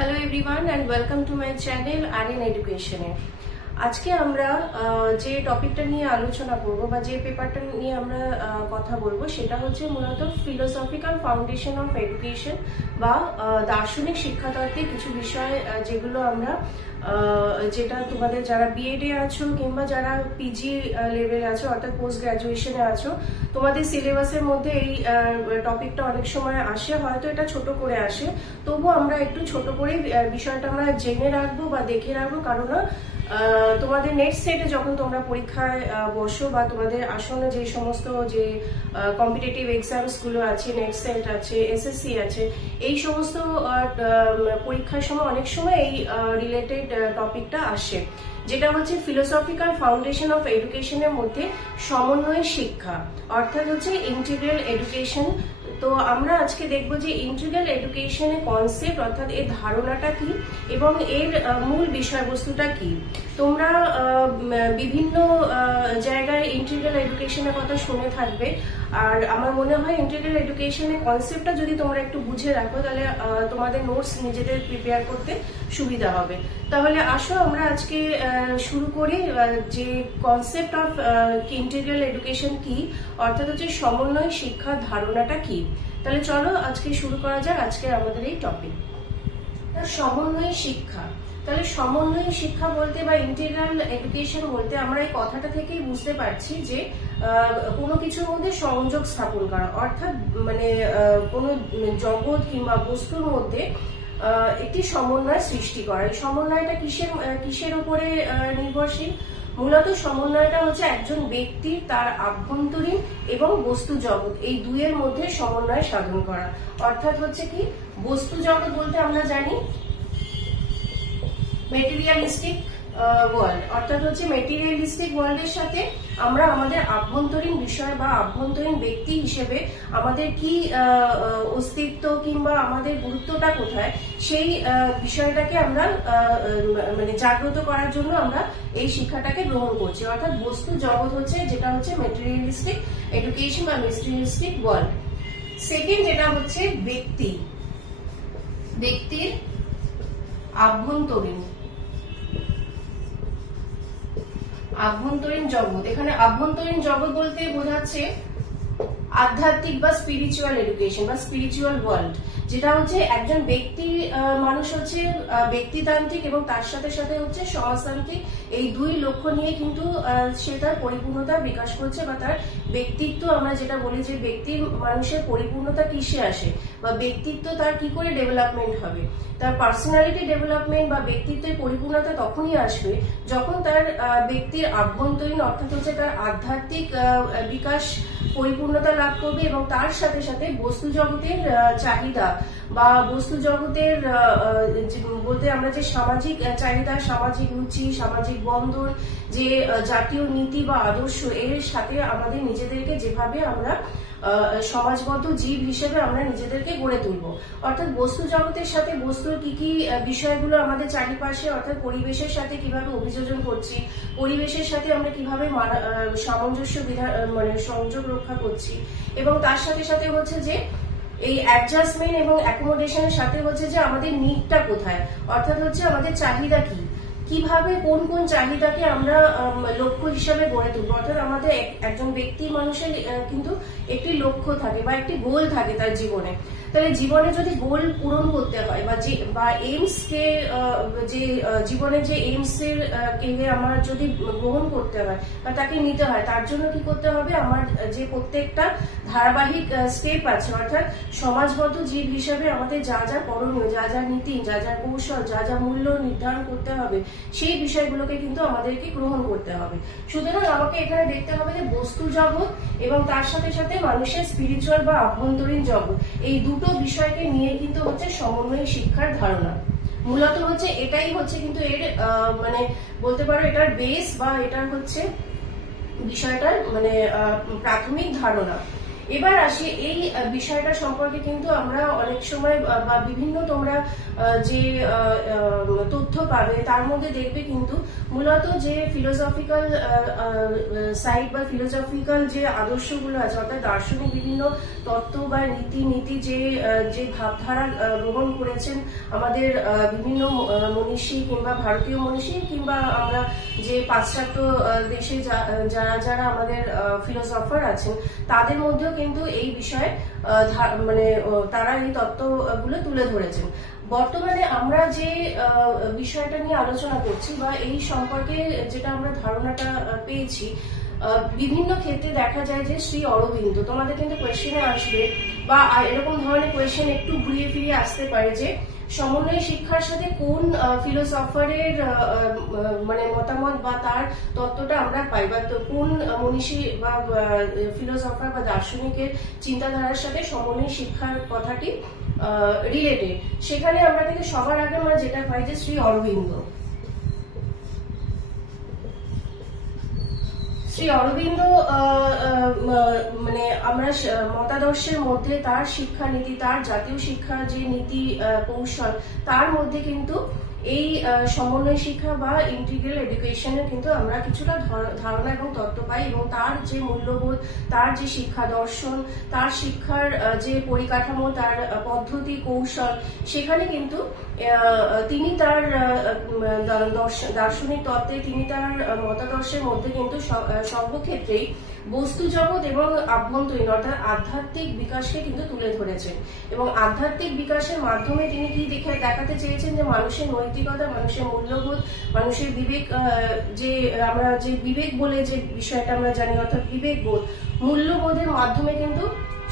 Hello everyone and welcome to my channel RN Education এ আজকে আমরা যে টপিকটা নিয়ে আলোচনা করব বা যে পেপারটা নিয়ে আমরা কথা বলবো সেটা হচ্ছে মূলত ফিলোসফিক্যাল ফাউন্ডেশন অফ এডুকেশন বা দার্শনিক শিক্ষাতত্ত্বের কিছু বিষয় যেগুলো আমরা যেটা তোমাদের যারা বিএড এ আছো কিংবা যারা পিজি লেভেলে আছো অর্থাৎ পোস্ট গ্রাজুয়েশনে আছো তোমাদের সিলেবাসের মধ্যে এই টপিকটা অনেক সময় আসে, হয়তো এটা ছোট করে আসে, তবুও আমরা একটু ছোট করে বিষয়টা আমরা জেনে রাখবো বা দেখে রাখবো, কারণ তোমাদের নেক্সট সেটে যখন তোমরা পরীক্ষায় বসো বা তোমাদের আসলে যে সমস্ত যে কম্পিটিটিভ এক্সামস গুলো আছে, নেক্সট সেট আছে, এসএসসি আছে, এই সমস্ত পরীক্ষার সময় অনেক সময় এই রিলেটেড টপিকটা আসে, যেটা হচ্ছে ফিলোসফিক্যাল ফাউন্ডেশন অফ এডুকেশনের মধ্যে সমন্বয় শিক্ষা, অর্থাৎ হচ্ছে ইন্টিগ্রাল এডুকেশন। তো আমরা আজকে দেখবো যে ইন্টিগ্রাল এডুকেশনের কনসেপ্ট অর্থাৎ এর ধারণাটা কি এবং এর মূল বিষয়বস্তুটা কি। তোমরা বিভিন্ন জায়গায় ইন্টিগ্রাল এডুকেশনের কথা শুনে থাকবে, আর আমার মনে হয় ইন্টিগ্রাল এডুকেশনের কনসেপ্টটা যদি তোমরা একটু বুঝে রাখো তাহলে তোমাদের নোটস নিজেদের প্রিপেয়ার করতে সুবিধা হবে। তাহলে আসো আমরা আজকে শুরু করি যে কনসেপ্ট অফ ইন্টিগ্রাল এডুকেশন কি, অর্থাৎ হচ্ছে সমন্বয় শিক্ষার ধারণাটা কি। তাহলে চলো আজকে শুরু করা যাক আজকে আমাদের এই টপিক সমন্বয় শিক্ষা। তাহলে সমন্বয় শিক্ষা বলতে বা ইন্টিগ্রাল এডুকেশন বলতে আমরা এই কথাটা থেকেই বুঝতে পারছি যে কোনো কিছুর মধ্যে সংযোগ স্থাপন করা, অর্থাৎ মানে কোনো জগৎ কিংবা বস্তুর মধ্যে একটি সমন্বয় সৃষ্টি করা। এই সমন্বয়টা কিসের উপরে নির্ভরশীল? মূলত সমন্বয়টা হচ্ছে একজন ব্যক্তির তার আভ্যন্তরীণ এবং বস্তু জগৎ এই দুইয়ের মধ্যে সমন্বয় সাধন করা। অর্থাৎ হচ্ছে কি, বস্তু জগৎ বলতে আমরা জানি মেটেরিয়ালিস্টিক ওয়ার্ল্ড, অর্থাৎ হচ্ছে মেটেরিয়ালিস্টিক ওয়ার্ল্ডের সাথে আমরা আমাদের আভ্যন্তরীণ বিষয় বা আভ্যন্তরীণ ব্যক্তি হিসেবে আমাদের কি অস্তিত্ব কিংবা আমাদের গুরুত্বটা কোথায়, সেই বিষয়টাকে আমরা মানে জাগ্রত করার জন্য আমরা এই শিক্ষাটাকে গ্রহণ করছি। অর্থাৎ বস্তু জগৎ হচ্ছে যেটা হচ্ছে মেটেরিয়ালিস্টিক এডুকেশন বা মেটেরিয়ালিস্টিক ওয়ার্ল্ড। সেকেন্ড যেটা হচ্ছে ব্যক্তির আভ্যন্তরীণ জগৎ। এখানে আভ্যন্তরীণ জগৎ বলতে বোঝাচ্ছে আধ্যাত্মিক বা স্পিরিচুয়াল এডুকেশন বা স্পিরিচুয়াল ওয়ার্ল্ড, যেটা হচ্ছে একজন মানুষ হচ্ছে ব্যক্তিতান্ত্রিক এবং তার সাথে সাথে হচ্ছে সমাজতান্ত্রিক, এই দুই লক্ষ্য নিয়ে কিন্তু সে তার পরিপূর্ণতা বিকাশ করছে বা তার ব্যক্তিত্ব, আমরা যেটা বলি যে মানুষের পরিপূর্ণতা কিসে আসে বা ব্যক্তিত্ব তার কি করে ডেভেলপমেন্ট হবে, তার পার্সোনালিটি ডেভেলপমেন্ট বা ব্যক্তিত্বের পরিপূর্ণতা তখনই আসবে যখন তার ব্যক্তির আভ্যন্তরীণ অর্থাৎ হচ্ছে তার আধ্যাত্মিক বিকাশ পরিপূর্ণতা লাভ করবে এবং তার সাথে সাথে বস্তু জগতের চাহিদা বা বস্তু জগতের বলতে আমরা যে সামাজিক চাহিদা, সামাজিক রুচি, সামাজিক বন্ধন, যে জাতীয় নীতি বা আদর্শ, এর সাথে আমাদের নিজেদেরকে যেভাবে আমরা সমাজবদ্ধ জীব হিসেবে আমরা নিজেদেরকে গড়ে তুলব। অর্থাৎ বস্তু জগতের সাথে বস্তুর কি কি বিষয়গুলো আমাদের চারিপাশে, অর্থাৎ পরিবেশের সাথে কিভাবে অভিযোজন করছি, পরিবেশের সাথে আমরা কিভাবে সামঞ্জস্য মানে সংযোগ রক্ষা করছি, এবং তার সাথে সাথে হচ্ছে যে এই অ্যাডজাস্টমেন্ট এবং অ্যাকোমোডেশনের সাথে হচ্ছে যে আমাদের নিডটা কোথায়, অর্থাৎ হচ্ছে আমাদের চাহিদা কি, কিভাবে কোন কোন চাহিদাকে আমরা লক্ষ্য হিসাবে গড়ে তুলবো। অর্থাৎ আমাদের একজন মানুষের কিন্তু একটি লক্ষ্য থাকে বা একটি গোল থাকে তার জীবনে। তাহলে জীবনে যদি গোল পূরণ করতে হয় বা এইমস কে যে জীবনে যে এইমস এর কে আমার যদি গ্রহণ করতে হয় বা তাকে নিতে হয়, তার জন্য কি করতে হবে, আমার যে প্রত্যেকটা ধারাবাহিক স্টেপ আছে, অর্থাৎ সমাজবদ্ধ জীব হিসেবে আমাদের যা যা করণীয়, যা যা নীতি, যা যা কৌশল, যা যা মূল্য নির্ধারণ করতে হবে, সেই বিষয়গুলোকে কিন্তু আমাদেরকে গ্রহণ করতে হবে। সুতরাং আমাকে এখানে দেখতে হবে যে বস্তু জগৎ এবং তার সাথে সাথে মানুষের স্পিরিচুয়াল বা আভ্যন্তরীণ জগৎ, এই দুটো বিষয়কে নিয়ে কিন্তু হচ্ছে সমন্বয় শিক্ষার ধারণা। মূলত হচ্ছে এটাই হচ্ছে কিন্তু এর মানে বলতে পারো এটার বেস বা এটার হচ্ছে বিষয়টার মানে প্রাথমিক ধারণা। এবার আসি এই বিষয়টা সম্পর্কে কিন্তু আমরা অনেক সময় বা বিভিন্ন তোমরা যে তথ্য পাবে তার মধ্যে দেখবে কিন্তু মূলত যে ফিলোসফিক্যাল সাইড বা ফিলোসফিক্যাল যে আদর্শগুলো আছে, অর্থাৎ দার্শনিক বিভিন্ন তত্ত্ব বা নীতি যে ভাবধারা গ্রহণ করেছেন আমাদের বিভিন্ন মনীষী কিংবা ভারতীয় মনীষী কিংবা আমরা যে পাশ্চাত্য দেশে যারা আমাদের ফিলোসফার আছেন তাদের মধ্যেও কিন্তু এই বিষয়ে মানে তারা এই তত্ত্বগুলো তুলে ধরেছেন। বর্তমানে আমরা যে বিষয়টা নিয়ে আলোচনা করছি বা এই সম্পর্কে যেটা আমরা ধারণাটা পেয়েছি, বিভিন্ন ক্ষেত্রে দেখা যায় যে শ্রী অরবিন্দ, তোমাদের কিন্তু কোয়েশ্চেনে আসবে বা এরকম ধরনের কোয়েশ্চেন একটু ঘুরিয়ে ফিরিয়ে আসতে পারে যে সমন্বয় শিক্ষার সাথে কোন ফিলোসফারের মানে মতামত বা তার তত্ত্বটা আমরা পাই, বা কোন মনীষী বা ফিলোসফার বা দার্শনিকের চিন্তাধারার সাথে সমন্বয় শিক্ষার কথাটি রিলেটেড। সেখানে আমরা কিন্তু সবার আগে আমরা যেটা পাই যে শ্রী অরবিন্দ। শ্রী অরবিন্দ মানে আমরা মতাদর্শের মধ্যে তার শিক্ষানীতি, তার জাতীয় শিক্ষা যে নীতি কৌশল, তার মধ্যে কিন্তু এই সমন্বয় শিক্ষা বা ইন্টিগ্রাল এডুকেশনের কিন্তু আমরা কিছুটা ধারণা এবং তত্ত্ব পাই, এবং তার যে মূল্যবোধ, তার যে শিক্ষা দর্শন, তার শিক্ষার যে পরিকাঠামো, তার পদ্ধতি কৌশল, সেখানে কিন্তু তিনি তার দার্শনিক তত্ত্বে, তিনি তার মতাদর্শের মধ্যে কিন্তু সর্বক্ষেত্রেই বস্তু জগৎ এবং আভ্যন্তরীণ অর্থাৎ আধ্যাত্মিক বিকাশকে কিন্তু তুলে ধরেছেন। এবং আধ্যাত্মিক বিকাশের মাধ্যমে তিনি কি দেখাতে চেয়েছেন যে মানুষের নৈতিকতা, মানুষের মূল্যবোধ, মানুষের বিবেক, যে আমরা যে বিবেক বলে যে বিষয়টা আমরা জানি, অর্থাৎ বিবেকবোধ, মূল্যবোধের মাধ্যমে কিন্তু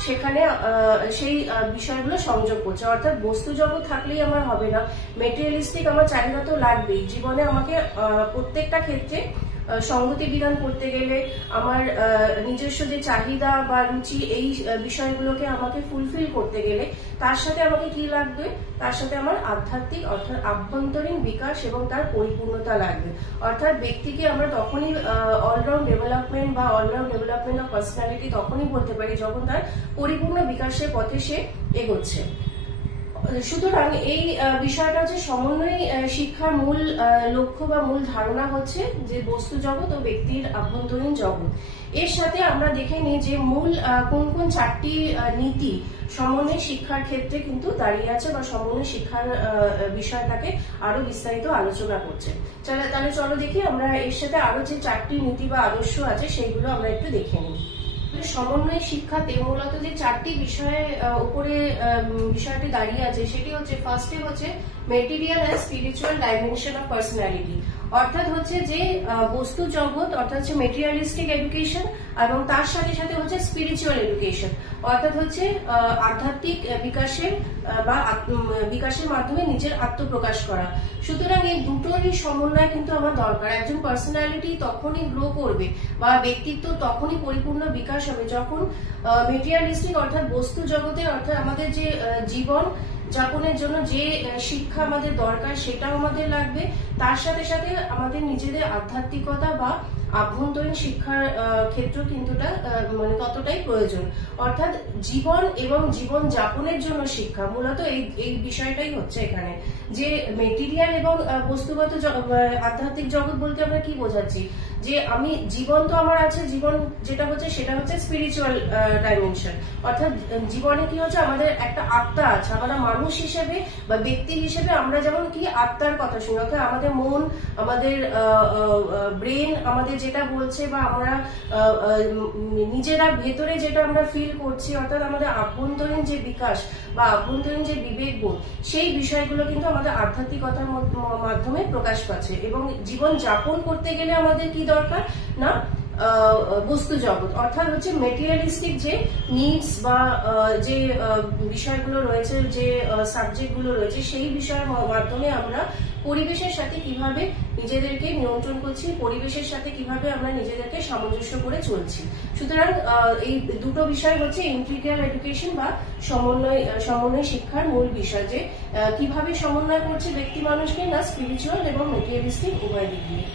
সেখানে সেই বিষয়গুলো সংযোগ করছে। অর্থাৎ বস্তু জগৎ থাকলেই আমার হবে না, মেটেরিয়ালিস্টিক আমার চাহিদা তো লাগবেই। জীবনে আমাকে প্রত্যেকটা ক্ষেত্রে সংগতি বিধান করতে গেলে আমার নিজস্ব যে চাহিদা বা রুচি, এই বিষয়গুলোকে আমাকে ফুলফিল করতে গেলে তার সাথে আমাকে কি লাগবে, তার সাথে আমার আধ্যাত্মিক অর্থাৎ আভ্যন্তরীণ বিকাশ এবং তার পরিপূর্ণতা লাগবে। অর্থাৎ ব্যক্তিকে আমরা তখনই অলরাউন্ড ডেভেলপমেন্ট বা অলরাউন্ড ডেভেলপমেন্ট অফ পার্সোনালিটি তখনই বলতে পারি যখন তার পরিপূর্ণ বিকাশের পথে সে এগোচ্ছে। সুতরাং এই বিষয়টা হচ্ছে সমন্বয় শিক্ষার মূল লক্ষ্য বা মূল ধারণা হচ্ছে যে বস্তু জগৎ ও ব্যক্তির আভ্যন্তরীণ জগৎ। এর সাথে আমরা দেখে নিই যে মূল কোন কোন চারটি নীতি সমন্বয় শিক্ষার ক্ষেত্রে কিন্তু দাঁড়িয়ে আছে বা সমন্বয় শিক্ষার বিষয়টাকে আরো বিস্তারিত আলোচনা করছে। তাহলে চলো দেখি আমরা এর সাথে আরো যে চারটি নীতি বা আদর্শ আছে সেইগুলো আমরা একটু দেখে নিই। সমন্বয় শিক্ষাতে মূলত যে চারটি বিষয়ের উপরে বিষয়টি দাঁড়িয়ে আছে সেটি হচ্ছে, ফার্স্টে হচ্ছে material and spiritual dimension of personality, অর্থাৎ হচ্ছে যে বস্তু জগৎ অর্থাৎ হচ্ছে মেটেরিয়ালিস্টিক এডুকেশন, এবং তার সাথে সাথে হচ্ছে স্পিরিচুয়াল এডুকেশন অর্থাৎ হচ্ছে আধ্যাত্মিক বিকাশের বা বিকাশের মাধ্যমে নিজের আত্মপ্রকাশ করা। সুতরাং এই দুটোরই সমন্বয় কিন্তু আমার দরকার। একজন পার্সোনালিটি তখনই গ্রো করবে বা ব্যক্তিত্ব তখনই পরিপূর্ণ বিকাশ হবে যখন মেটেরিয়ালিস্টিক অর্থাৎ বস্তু জগতে অর্থাৎ আমাদের যে জীবন যাপনের জন্য যে শিক্ষা আমাদের দরকার সেটাও আমাদের লাগবে, তার সাথে সাথে আমাদের নিজেদের আধ্যাত্মিকতা বা আভ্যন্তরীণ শিক্ষার ক্ষেত্র কিন্তু মানে ততটাই প্রয়োজন। অর্থাৎ জীবন এবং জীবন যাপনের জন্য শিক্ষা, মূলত এই বিষয়টাই হচ্ছে এখানে যে মেটেরিয়াল এবং বস্তুগত আধ্যাত্মিক জগৎ বলতে আমরা কি বোঝাচ্ছি, যে আমি জীবন তো আমার আছে, জীবন যেটা হচ্ছে সেটা হচ্ছে স্পিরিচুয়াল ডাইমেনশন। অর্থাৎ জীবনে কি হচ্ছে, আমাদের একটা আত্মা আছে, আমরা মানুষ হিসেবে বা ব্যক্তি হিসেবে আমরা যেমন কি আত্মার কথা শুনি, অর্থাৎ আমাদের মন, আমাদের ব্রেন আমাদের যেটা বলছে বা আমরা নিজেরা ভেতরে যেটা আমরা ফিল করছি, অর্থাৎ আমাদের আভ্যন্তরীণ যে বিকাশ বা আভ্যন্তরীণ যে বিবেকবোধ, সেই বিষয়গুলো কিন্তু আমাদের আধ্যাত্মিকতার মাধ্যমে প্রকাশ পাচ্ছে। এবং জীবন যাপন করতে গেলে আমাদের কি দরকার না, বস্তু জগৎ অর্থাৎ হচ্ছে মেটেরিয়ালিস্টিক যে নিডস বা যে বিষয়গুলো রয়েছে, যে সাবজেক্টগুলো রয়েছে, সেই বিষয়ের মাধ্যমে আমরা পরিবেশের সাথে কিভাবে নিজেদেরকে নিয়ন্ত্রণ করছি, পরিবেশের সাথে কিভাবে আমরা নিজেদেরকে সামঞ্জস্য করে চলছি। সুতরাং এই দুটো বিষয় হচ্ছে ইন্টিগ্রাল এডুকেশন বা সমন্বয় শিক্ষার মূল বিষয়, যে কিভাবে সমন্বয় করছে ব্যক্তি মানুষকে না স্পিরিচুয়াল এবং মেটেরিয়ালিস্টিক উভয় দিক নিয়ে।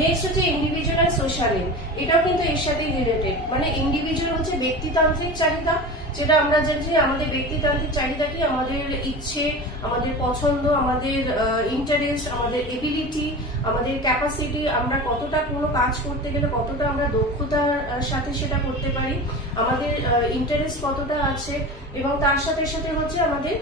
নেক্সট হচ্ছে ইন্ডিভিজুয়াল আর সোশ্যাল এম, এটাও কিন্তু এর সাথেই রিলেটেড। মানে ইন্ডিভিজুয়াল হচ্ছে ব্যক্তিতান্ত্রিক চাহিদা, যেটা আমরা জানি আমাদের ব্যক্তিতান্ত্রিক চাহিদা কি, আমাদের ইচ্ছে, আমাদের পছন্দ, আমাদের ইন্টারেস্ট, আমাদের এবিলিটি, আমাদের ক্যাপাসিটি, আমরা কতটা কোনো কাজ করতে গেলে কতটা আমরা দক্ষতার সাথে সেটা করতে পারি, আমাদের ইন্টারেস্ট কতটা আছে, এবং তার সাথে সাথে হচ্ছে আমাদের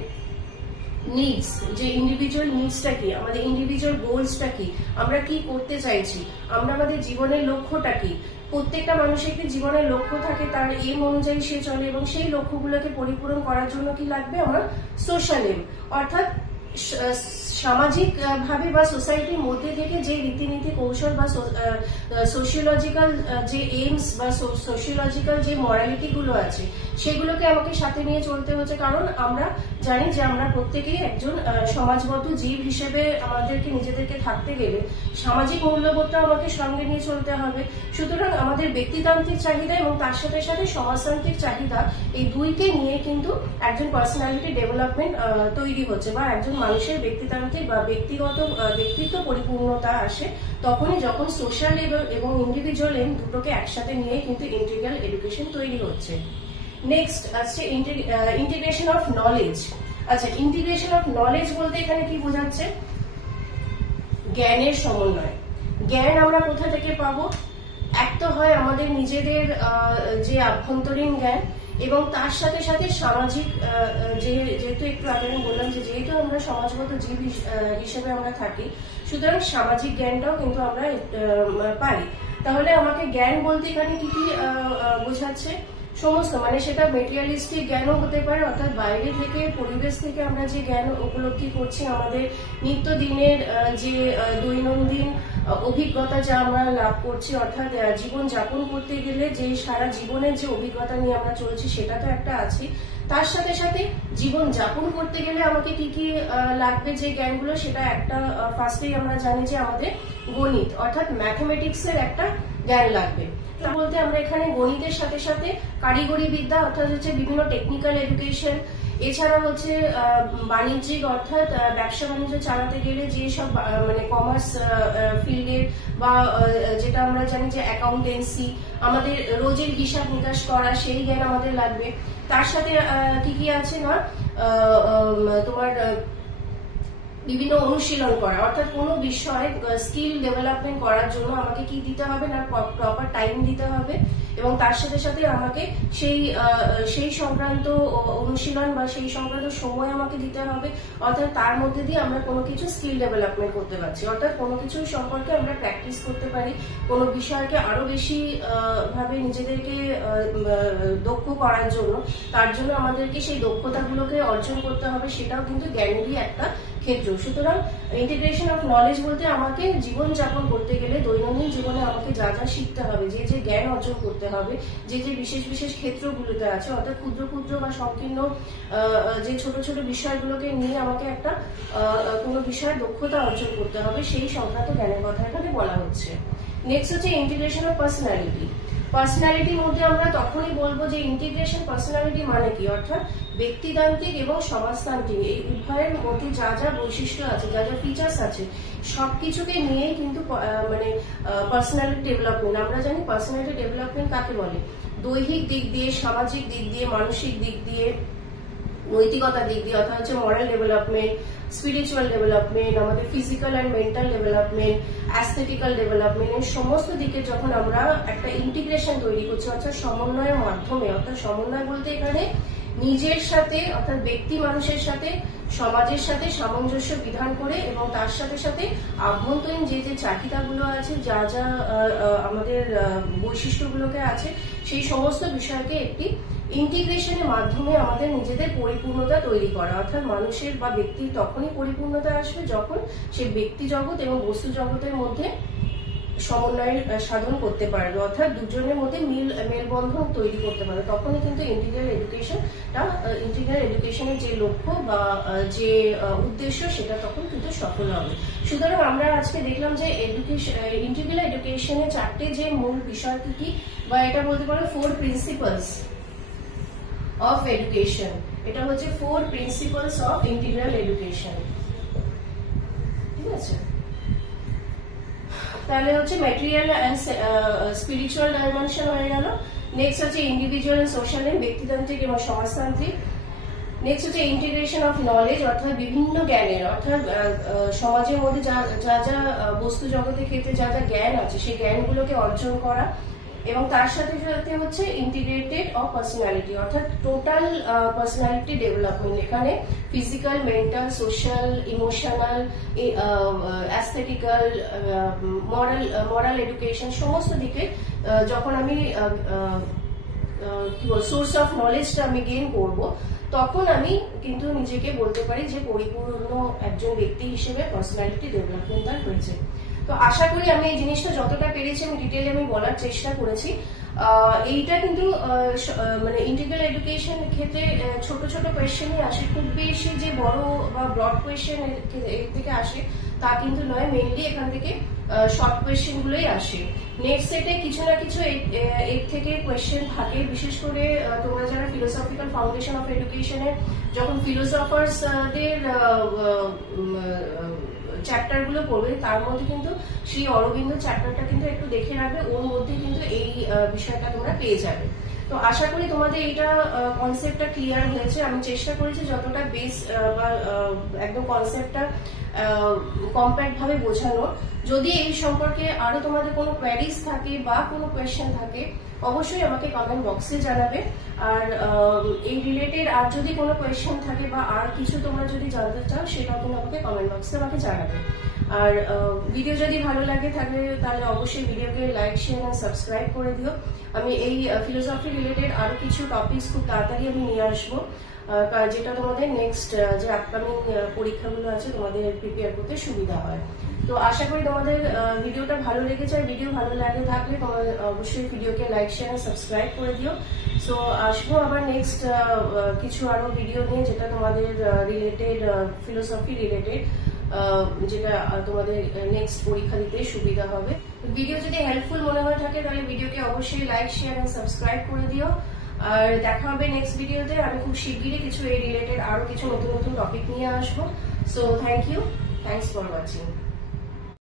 নিডস, যে ইন্ডিভিজুয়াল নিডসটা কি, আমাদের ইন্ডিভিজুয়াল গোলসটা কি, আমরা কি করতে চাইছি, আমরা আমাদের জীবনের লক্ষ্যটা কি। প্রত্যেকটা মানুষের একটি জীবনের লক্ষ্য থাকে, তার এম অনুযায়ী সে চলে, এবং সেই লক্ষ্যগুলোকে পরিপূরণ করার জন্য কি লাগবে, আমার সোশ্যাল এম, অর্থাৎ সামাজিক ভাবে বা সোসাইটির মধ্যে থেকে যে রীতিনীতি কৌশল বা সোশিওলজিক্যাল যে এইমস বা সোশিওলজিক্যাল যে মরালিটি গুলো আছে সেগুলোকে আমাকে সাথে নিয়ে চলতে হচ্ছে। কারণ আমরা জানি যে আমরা প্রত্যেকেই একজন সমাজবদ্ধ জীব হিসেবে আমাদেরকে নিজেদেরকে থাকতে গেলে সামাজিক মূল্যবোধটা আমাকে সঙ্গে নিয়ে চলতে হবে। সুতরাং আমাদের ব্যক্তিতান্ত্রিক চাহিদা এবং তার সাথে সাথে সমাজতান্ত্রিক চাহিদা, এই দুইকে নিয়ে কিন্তু একজন পার্সোনালিটি ডেভেলপমেন্ট তৈরি হচ্ছে, বা একজন মানুষের ব্যক্তিতান্ত্রিক বা ব্যক্তিত্ব পরিপূর্ণতা আসে তখনই যখন সোশ্যাল এবং ইন্ডিভিজুয়াল এম দুটোকে একসাথে নিয়ে কিন্তু ইন্টিগ্রাল এডুকেশন তৈরি হচ্ছে। নেক্সট আসছে ইন্টিগ্রেশন অফ নলেজ। আচ্ছা, ইন্টিগ্রেশন অফ নলেজ বলতে এখানে কি বোঝাচ্ছে? জ্ঞানের সমন্বয়। জ্ঞান আমরা কোথা থেকে পাবো? এক তো হয় আমাদের নিজেদের যে আভ্যন্তরীণ জ্ঞান, এবং তার সাথে সাথে সামাজিক, যেহেতু একটু আগে আমি বললাম যে যেহেতু আমরা সমাজগত জীব হিসেবে আমরা থাকি, সুতরাং সামাজিক জ্ঞানটাও কিন্তু আমরা পাই। তাহলে আমাকে জ্ঞান বলতে এখানে কি কি বোঝাচ্ছে? সমস্ত, মানে সেটা মেটেরিয়ালিস্টিক জ্ঞানও হতে পারে, অর্থাৎ বাইরে থেকে পরিবেশ থেকে আমরা যে জ্ঞান উপলব্ধি করছি, আমাদের নিত্যদিনের যে দৈনন্দিন অভিজ্ঞতা যা আমরা লাভ করছি, অর্থাৎ জীবন যাপন করতে গেলে যে সারা জীবনের যে অভিজ্ঞতা নিয়ে আমরা চলছি সেটা তো একটা আছে। তার সাথে সাথে জীবন যাপন করতে গেলে আমাকে কি কি লাগবে যে জ্ঞানগুলো, সেটা একটা ফার্স্টেই আমরা জানি যে আমাদের গণিত অর্থাৎ ম্যাথমেটিক্স এর একটা জ্ঞান লাগবে। বলতে আমরা এখানে গণিতের সাথে সাথে কারিগরি বিদ্যা অর্থাৎ হচ্ছে বিভিন্ন টেকনিক্যাল এডুকেশন, এছাড়া হচ্ছে বাণিজ্যিক অর্থাৎ ব্যবসা বাণিজ্য চালাতে গেলে যে সব মানে কমার্স ফিল্ডের বা যেটা আমরা জানি যে অ্যাকাউন্টেন্সি, আমাদের রোজের হিসাব নিকাশ করা, সেই জ্ঞান আমাদের লাগবে। তার সাথে কি কি আছে না, তোমার বিভিন্ন অনুশীলন করা, অর্থাৎ কোনো বিষয় স্কিল ডেভেলপমেন্ট করার জন্য আমাকে কি দিতে হবে না, প্রপার টাইম দিতে হবে, এবং তার সাথে সাথে আমাকে সেই সংক্রান্ত অনুশীলন বা সেই সংক্রান্ত সময় আমাকে দিতে হবে, অর্থাৎ তার মধ্যে দিয়ে আমরা কোনো কিছু স্কিল ডেভেলপমেন্ট করতে পারছি, অর্থাৎ কোনো কিছু সম্পর্কে আমরা প্র্যাকটিস করতে পারি, কোনো বিষয়কে আরো বেশি ভাবে নিজেদেরকে দক্ষ করার জন্য, তার জন্য আমাদেরকে সেই দক্ষতাগুলোকে অর্জন করতে হবে, সেটাও কিন্তু জ্ঞানেরই একটা ক্ষেত্র। সুতরাং ইন্টিগ্রেশন অফ নলেজ বলতে আমাকে জীবন যাপন করতে গেলে দৈনন্দিন জীবনে আমাকে যা যা শিখতে হবে, যে যে জ্ঞান অর্জন করতে হবে, যে যে বিশেষ বিশেষ ক্ষেত্রগুলোতে আছে, অর্থাৎ ক্ষুদ্র ক্ষুদ্র বা সংকীর্ণ যে ছোট ছোট বিষয়গুলোকে নিয়ে আমাকে একটা কোনো বিষয়ে দক্ষতা অর্জন করতে হবে, সেই সংক্রান্ত জ্ঞানের কথা এখানে বলা হচ্ছে। নেক্সট হচ্ছে ইন্টিগ্রেশন অফ পার্সোনালিটি। পার্সোনালিটির মধ্যে আমরা তখনই বলবো যে ইন্টিগ্রেশন পার্সোনালিটি মানে কি, অর্থাৎ ব্যক্তিতান্ত্রিক এবং সমাজতান্ত্রিক এই উভয়ের মধ্যে যা যা বৈশিষ্ট্য আছে, যা যা ফিচার্স আছে, সবকিছুকে নিয়েই কিন্তু মানে পার্সোনালিটি ডেভেলপমেন্ট। আমরা জানি পার্সোনালিটি ডেভেলপমেন্ট কাকে বলে, দৈহিক দিক দিয়ে, সামাজিক দিক দিয়ে, মানসিক দিক দিয়ে, নৈতিকতার দিক দিয়ে, অর্থাৎ হচ্ছে মরাল ডেভেলপমেন্ট, স্পিরিচুয়াল ডেভেলপমেন্ট, আমাদের physical and mental development, aesthetical development, এই সমস্ত দিকে যখন আমরা একটা ইন্টিগ্রেশন তৈরি করছি, অর্থাৎ সমন্বয়ের মাধ্যমে, অর্থাৎ সমন্বয় বলতে এখানে নিজের সাথে অর্থাৎ ব্যক্তি মানুষের সাথে, সমাজের সাথে সামঞ্জস্য বিধান করে, এবং তার সাথে সাথে আভ্যন্তরীণ যে যে চাহিদাগুলো আছে, যা যা আমাদের বৈশিষ্ট্যগুলোকে আছে, সেই সমস্ত বিষয়কে একটি ইন্টিগ্রেশনের মাধ্যমে আমাদের নিজেদের পরিপূর্ণতা তৈরি করা, অর্থাৎ মানুষের বা ব্যক্তির তখনই পরিপূর্ণতা আসবে যখন সে ব্যক্তি জগৎ এবং বস্তু জগতের মধ্যে সমন্বয় সাধন করতে পারবে, অর্থাৎ দুজনের মধ্যে মেলবন্ধন তৈরি করতে পারবে, তখনই কিন্তু ইন্টিগ্রাল এডুকেশনের যে লক্ষ্য বা যে উদ্দেশ্য সেটা তখন কিন্তু সফল হবে। সুতরাং আমরা আজকে দেখলাম যে ইন্টিগ্রাল এডুকেশনের চারটে যে মূল বিষয় কি, বা এটা বলতে পারো 4 প্রিন্সিপালস অফ এডুকেশন, এটা হচ্ছে 4 প্রিন্সিপালস অফ ইন্টিগ্রাল এডুকেশন। ঠিক আছে, তাহলে হচ্ছে ম্যাটেরিয়াল অ্যান্ড স্পিরিচুয়াল ডাইমেনশন হয়ে গেল। নেক্সট হচ্ছে ইন্ডিভিজুয়াল এন্ড সোশ্যাল এন্ড ব্যক্তিতান্ত্রিক এবং সমাজতান্ত্রিক। নেক্সট হচ্ছে ইন্টিগ্রেশন অফ নলেজ, অর্থাৎ বিভিন্ন জ্ঞানের, অর্থাৎ সমাজের মধ্যে যা যা যা বস্তু জগতের ক্ষেত্রে যা যা জ্ঞান আছে সেই জ্ঞানগুলোকে অর্জন করা। এবং তার সাথে সাথে হচ্ছে ইন্টিগ্রেটেড অফ পার্সোনালিটি, অর্থাৎ টোটাল পার্সোনালিটি ডেভেলপমেন্ট। এখানে ফিজিক্যাল, মেন্টাল, সোশ্যাল, ইমোশনাল, অ্যাস্থেটিক্যাল, মরাল এডুকেশন সমস্ত দিকে যখন আমি কি বল সোর্স অফ নলেজটা আমি গেইন করবো, তখন আমি কিন্তু নিজেকে বলতে পারি যে পরিপূর্ণ একজন ব্যক্তি হিসেবে পার্সোনালিটি ডেভেলপমেন্ট তার হয়েছে। তো আশা করি আমি এই জিনিসটা যতটা পেরেছি আমি ডিটেইলে আমি বলার চেষ্টা করেছি। এইটা কিন্তু মানে ইন্টিগ্রাল এডুকেশন ক্ষেত্রে ছোট ছোট কোয়েশ্চেনই আসে, খুব বেশি যে বড় বা ব্রড কোয়েশ্চেন এর থেকে আসে তা কিন্তু নয়। মেইনলি এখান থেকে শর্ট কোয়েশ্চেন গুলোই আসে। নেক্সট সেটে কিছু না কিছু এর থেকে কোয়েশ্চেন থাকে, বিশেষ করে তোমরা যারা ফিলোসফিক্যাল ফাউন্ডেশন অফ এডুকেশনে যখন ফিলোসফার্স দের চ্যাপ্টার গুলো পড়বে, তার মধ্যে কিন্তু শ্রী অরবিন্দ চ্যাপ্টারটা কিন্তু একটু দেখে রাখবে, ওর মধ্যে কিন্তু এই বিষয়টা তোমরা পেয়ে যাবে। তো আশা করি তোমাদের এইটা কনসেপ্টটা ক্লিয়ার হয়েছে। আমি চেষ্টা করেছি যতটা বেস বা একদম কনসেপ্টটা কম্প্যাক্ট ভাবে বোঝানোর। যদি এই সম্পর্কে আরো তোমাদের কোনো কোয়ারিজ থাকে বা কোনো কোয়েশ্চেন থাকে, অবশ্যই আমাকে কমেন্ট বক্সে জানাবে। আর এই রিলেটেড আর যদি কোনো কোয়েশ্চেন থাকে বা আর কিছু তোমরা যদি জানতে চাও, সেটাও কিন্তু আমাকে কমেন্ট বক্সে আমাকে জানাবে। আর ভিডিও যদি ভালো লাগে তাহলে অবশ্যই ভিডিওকে লাইক, শেয়ার এন্ড সাবস্ক্রাইব করে দিও। আমি এই ফিলোসফি রিলেটেড আরো কিছু টপিকস খুব তাড়াতাড়ি আমি নিয়ে আসবো, যেটা তোমাদের নেক্সট যে আপকামিং পরীক্ষাগুলো আছে তোমাদের প্রিপেয়ার করতে সুবিধা হয়। তো আশা করি তোমাদের ভিডিওটা ভালো লেগেছে। আর ভিডিও ভালো লাগে থাকলে তোমার অবশ্যই ভিডিওকে লাইক, শেয়ার এন্ড সাবস্ক্রাইব করে দিও। সো আসবো আবার নেক্সট কিছু আরো ভিডিও নিয়ে, যেটা তোমাদের রিলেটেড ফিলোসফি রিলেটেড, যেটা তোমাদের নেক্সট পরীক্ষা দিতে সুবিধা হবে। ভিডিও যদি হেল্পফুল মনে হয়ে থাকে তাহলে ভিডিওকে অবশ্যই লাইক, শেয়ার এন্ড সাবস্ক্রাইব করে দিও। আর দেখা হবে নেক্সট ভিডিওতে। আমি খুব শিগগিরই কিছু এই রিলেটেড আরো কিছু নতুন নতুন টপিক নিয়ে আসবো। So thank you, thanks for watching.